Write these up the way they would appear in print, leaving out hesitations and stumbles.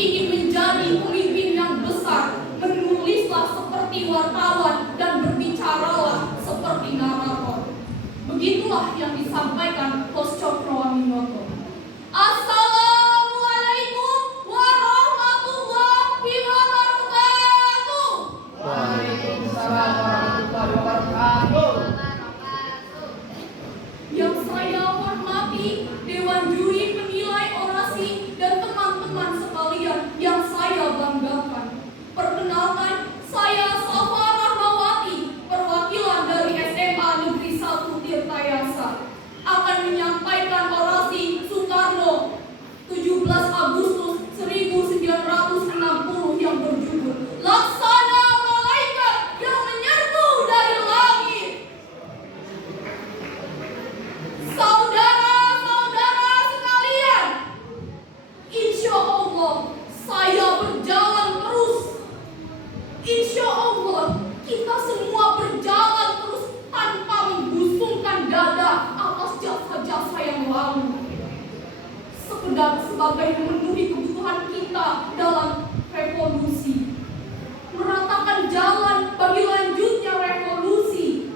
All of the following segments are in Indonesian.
ingin menjadi pemimpin yang besar, menulislah seperti wartawan dan berbicaralah seperti narator. Begitulah yang disampaikan Coach Cokro Aminoto. Assalamualaikum warahmatullahi wabarakatuh. Waalaikumsalam warahmatullahi wabarakatuh. Yang saya hormati Dewan Juri Penilai Orasi dan teman-teman sekalian yang saya banggakan. Perkenalkan, saya Safa Rahmawati, perwakilan dari SMA Negeri 1 Tirtayasa, akan menyampaikan orasi Soekarno 17 Agustus 1960 yang berjudul Laksana Malaikat yang Menyerbu dari Langit. Saudara-saudara sekalian, insya Allah saya berjalan terus. Insya Allah kita semua berjalan terus tanpa menggusungkan dada atas jasa-jasa yang lalu, sekedar sebagai memenuhi kebutuhan kita dalam revolusi, meratakan jalan bagi lanjutnya revolusi,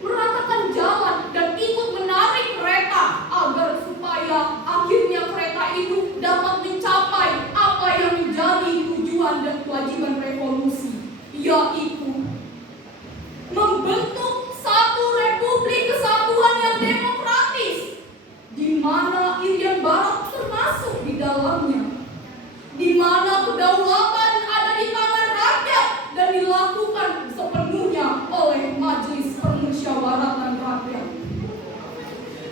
meratakan jalan dan ikut menarik kereta agar supaya akhirnya kereta itu dapat mencapai apa yang menjadi tujuan dan kewajiban revolusi, yaitu membentuk satu Republik Kesatuan yang demokratis, di mana Irian Barat termasuk di dalamnya, di mana kedaulatan ada di tangan rakyat dan dilakukan sepenuhnya oleh Majelis Permusyawaratan Rakyat,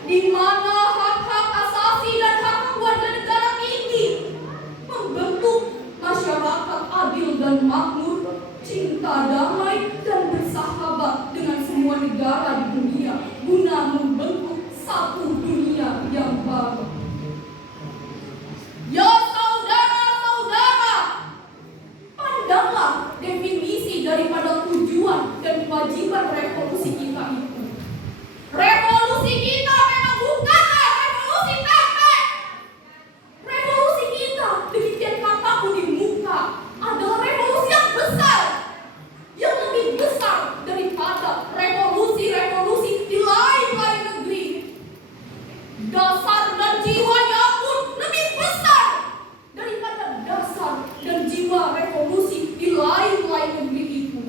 di mana hak-hak asasi dan hak warga negara tinggi, membentuk masyarakat adil dan makmur, cinta damai dan bersahabat dengan semua negara di dunia guna membentuk satu dunia yang baru. Ya saudara-saudara, pandanglah definisi daripada tujuan dan kewajiban revolusi kita itu. Revolusi kita memang bukanlah revolusi pempek. Revolusi kita, demikian kataku di muka, adalah revolusi yang besar, yang lebih besar daripada revolusi-revolusi di lain-lain negeri. Dasar dan jiwanya pun lebih besar daripada dasar dan jiwa revolusi di lain-lain negeri itu.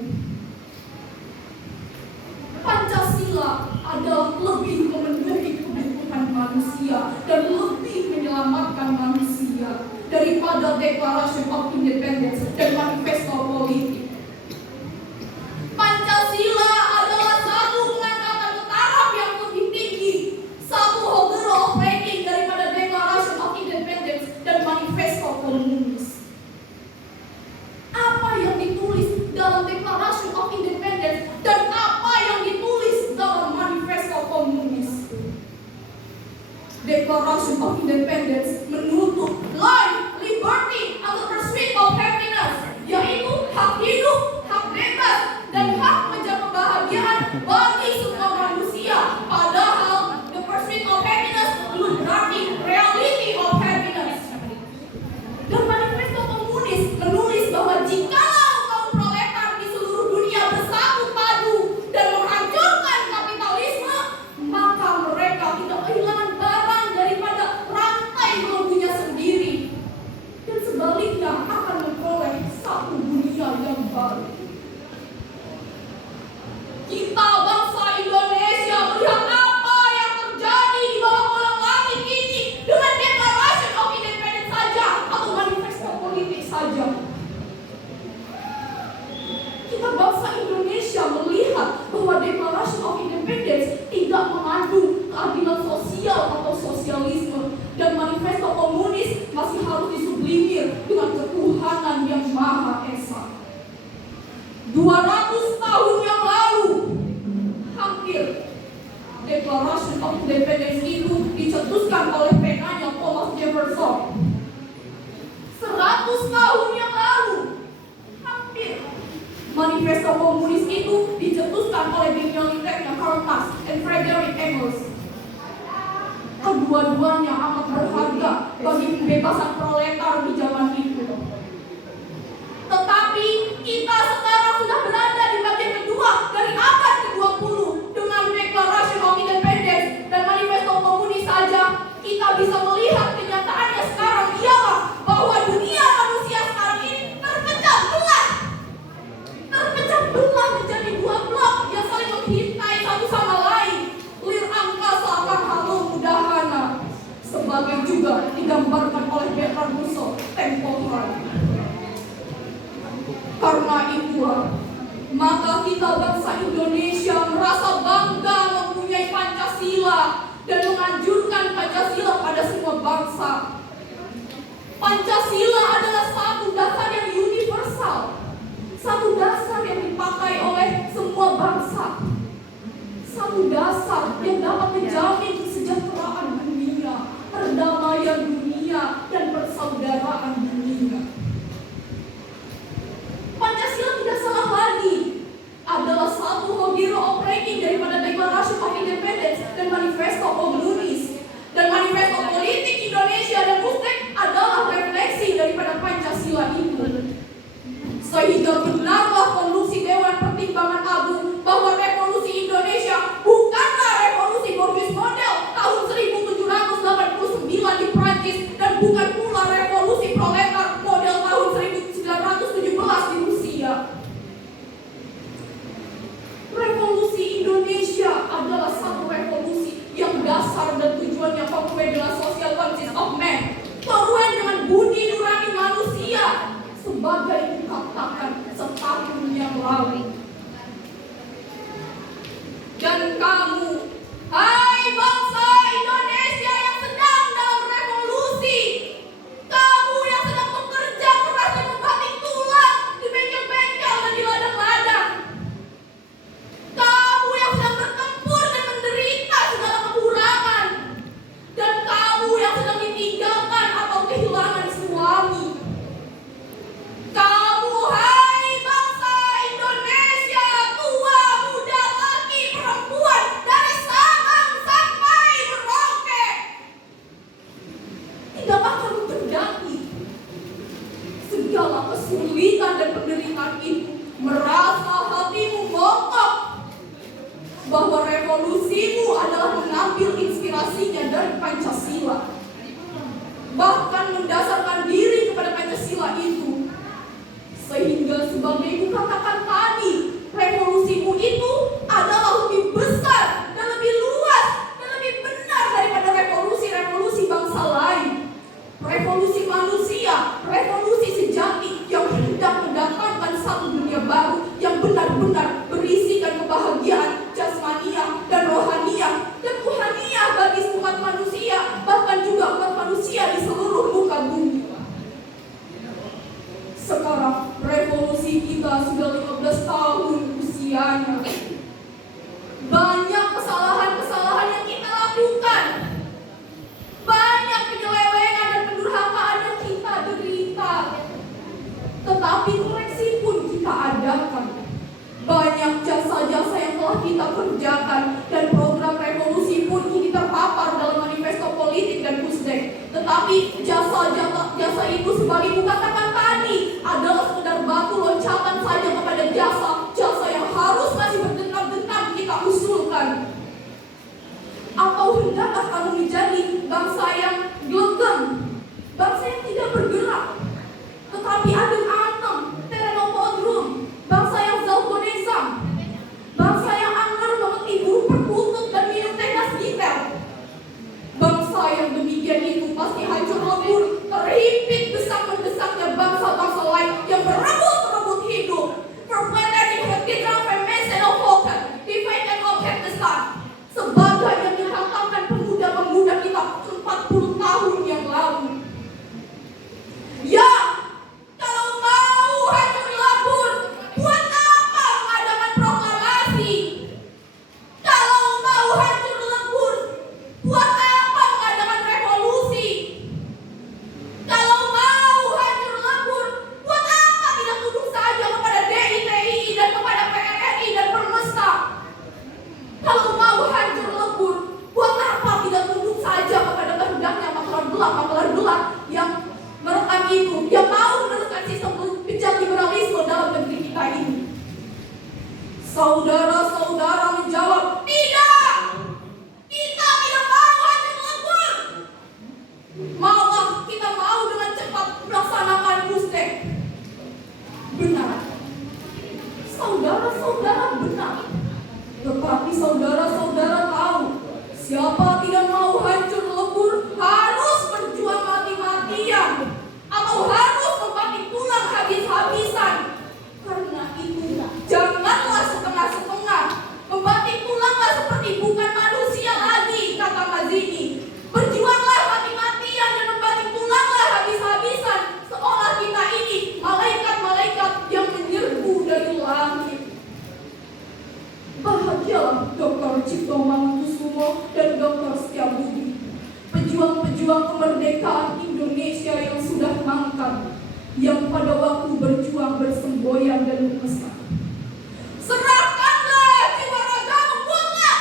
Pancasila adalah lebih memenuhi kebutuhan manusia dan lebih menyelamatkan manusia daripada Declaration of Independence dan manifesto politik. Pancasila adalah satu pengangkatan ke taraf yang lebih tinggi, satu order of ranking daripada Declaration of Independence dan manifesto komunis. Apa yang ditulis dalam Declaration of Independence dan apa yang ditulis dalam manifesto komunis? Declaration of Independence menuntut life, liberty, atau pursuit of happiness, yaitu hak hidup, hak bebas, dan hak menjaga kebahagiaan bagi semua manusia. Padahal the pursuit of happiness belum berarti reality of happiness. Dan manifesto komunis menulis bahwa jikalau kaum proletar di seluruh dunia bersatu padu dan menghancurkan kapitalisme, maka mereka tidak kehilangan barang daripada rantai belenggunya sendiri, dan sebaliknya akan memperoleh satu dunia yang baru. Kita bangsa Indonesia melihat apa yang terjadi di bawah kolong langit ini dengan Declaration of Independence saja atau manifesto politik saja. Kita bangsa Indonesia melihat bahwa Declaration of Independence tidak mengandung keadilan sosial atau sosialisme, dan manifesto komunis masih harus disublimir dengan ketuhanan yang Maha Esa. 200 tahun yang lalu, hampir Declaration of Independence itu dicetuskan oleh penanya Thomas Jefferson. 100 tahun yang lalu, hampir manifesto komunis itu dicetuskan oleh Benjamin Franklin, Karl Marx, dan Frederick Engels. Kedua-duanya amat berharga bagi kebebasan proletar di zaman itu. maka kita bangsa Indonesia merasa bangga mempunyai Pancasila dan menganjurkan Pancasila pada semua bangsa. Pancasila adalah satu dasar yang universal, satu dasar yang dipakai oleh semua bangsa, satu dasar yang dapat menjamin kesejahteraan dunia, perdamaian dunia, dan persaudaraan dunia. Pancasila tidak salah lagi, adalah satu hero operating daripada Declaration of Independence dan Manifesto Komunis. Dan Manifesto Politik Indonesia dan Uzbek adalah refleksi daripada Pancasila itu. Sehingga benarlah konklusi Dewan Pertimbangan Agung bahwa revolusi Indonesia bukanlah revolusi Borges model tahun 1789 di Prancis dan bukan pula revolusi proletar model tahun 1917 di Rusia. Revolusi Indonesia adalah satu revolusi yang dasar dan tujuannya berkaitan dengan social conscience of man, berkaitan dengan budi nurani manusia, sebagai dikatakan setahun yang lalu. Dan kamu, hai bangsa Indonesia yang sedang dalam revolusi, kamu yang sedang bekerja keras dan membatik tulang di bengkel-bengkel dan di ladang-ladang, kamu yang sedang bertempur dan menderita segala kekurangan, dan kamu yang sedang ditinggalkan atau kehilangan suami, kamu hai bangsa Indonesia, tua, muda, laki, perempuan, dari Sabang sampai Merauke, tidakkah kamu kendaki segala kesulitan dan penderitaan itu, merasa hatimu bongkok bahwa revolusimu adalah mengambil inspirasinya dari Pancasila, bahkan mendasarkan diri kepada Pancasila itu, sehingga sebagaimana katakan tadi, revolusimu itu adalah lebih besar dan lebih luas dan lebih benar daripada revolusi-revolusi bangsa lain, revolusi manusia, revolusi sejati yang hendak mendatangkan satu dunia baru yang benar-benar berisikan kebahagiaan jasmaniah dan rohaniah dan tuhaniyah bagi umat manusia, bahkan juga umat manusia di seluruh muka bumi. Sekarang revolusi kita sudah 15 tahun usianya. Banyak kesalahan-kesalahan yang kita lakukan, banyak penyelewengan dan pendurhakaan yang kita derita, tetapi koreksi pun kita adakan. Banyak jasa-jasa yang telah kita kerjakan dan program revolusi pun kini terpapar dalam manifesto politik dan Uzbek. Tetapi jasa itu sebagai katakan tadi adalah sekedar batu loncatan saja kepada jasa yang harus masih berdentam-dentam kita usulkan. Atau hendakkah kamu menjadi bangsa yang gelegam, bangsa yang tidak bergerak, tetapi adem antem, terenopodrum, bangsa yang zalgonezam, bangsa yang anggar mengerti burung perkutut dan minum teh detail, bangsa yang demikian itu pasti hancur lebur, terhimpit desak-mendesaknya yang pada waktu berjuang bersemboyan dan memesan. Serahkanlah jiwa ragamu mutlak.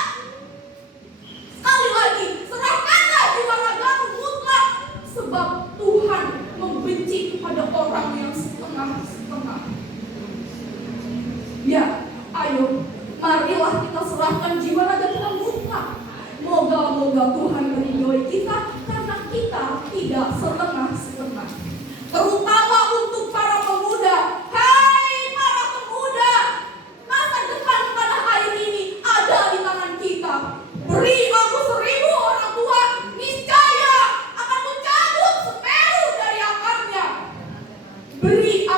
Sekali lagi, serahkanlah jiwa ragamu mutlak, sebab Tuhan membenci pada orang yang setengah-setengah. Ya, ayo, marilah kita serahkan jiwa raga kita mutlak. Moga-moga Tuhan meridhoi kita karena kita tidak setengah-setengah. Terutama untuk para pemuda. Hai para pemuda, masa depan tanah air ini ada di tangan kita. Beri aku 1000 orang tua, niscaya akan mencabut semeru dari akarnya. Beri